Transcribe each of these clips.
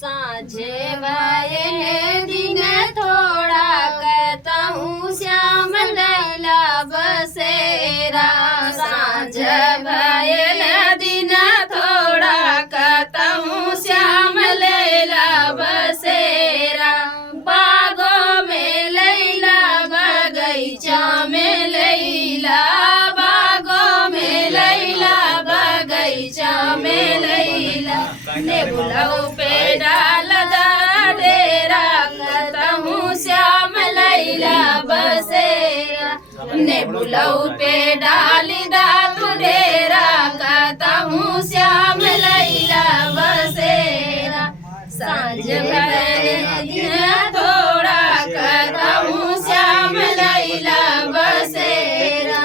साँझे भये दिन थोड़ा कहूँ श्याम लैला बसेरा। साँझ भये दिन थोड़ा कहूँ श्याम लैला बसेरा। बागों में लैला बगीचा में लैला, बागों में लैला बगीचा में लैला। ने बुलाऊ पे डाल दा डेरा कहूँ श्याम लैला बसेरा। ने बुलाऊ पे डाल दा तू डेरा कहूँ श्याम लैला बसेरा। साँझ भये थोड़ा कहूँ श्याम लैला बसेरा।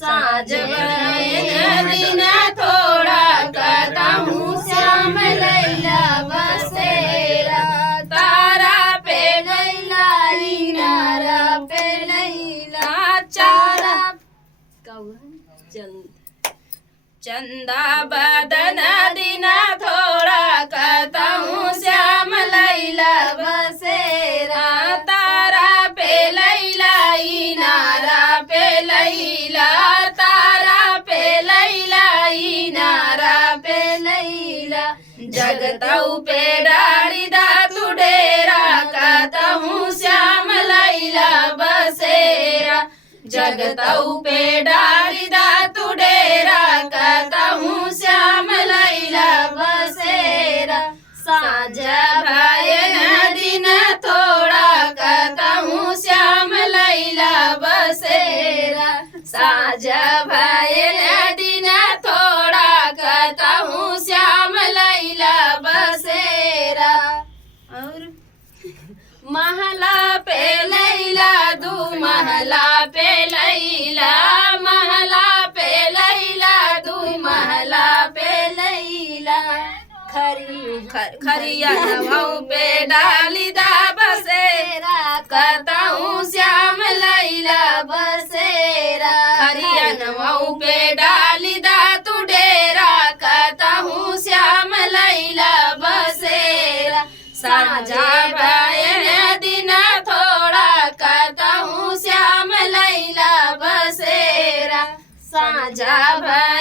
साँझ भये दिन थोड़ा कहूँ श्याम लैला बसेरा। तारा पे लैला इनारा पे लैला चारा चंदा बदन दिन थोड़ा कहूँ श्याम लैला बसेरा। तारा पे लैला इनारा पे लैला, तारा पे लैला इनारा पे लैला। जगतऊ पे डारी दा तू डेरा कहूँ श्याम लैला बसेरा। जगतऊ पे डारी दा तू डेरा कहूँ श्याम लैला बसेरा। साँझ भये दिन थोड़ा कहूँ श्याम लैला बसेरा। साँझ भये दिन थोड़ा कहूँ श्याम लैला बसेरा। और महला पे लैला दू महला पे लैला, महला पे लैला दू महला पे लैला। खरिया नमऊ पे डाली दा बसेरा कहूँ श्याम लैला बसेरा। खरिया नमऊ पे डाली दा तू डेरा कहूँ श्याम लैला बसेरा। साँझा भये दिन थोड़ा कहूँ श्याम लैला बसेरा। साँझा भये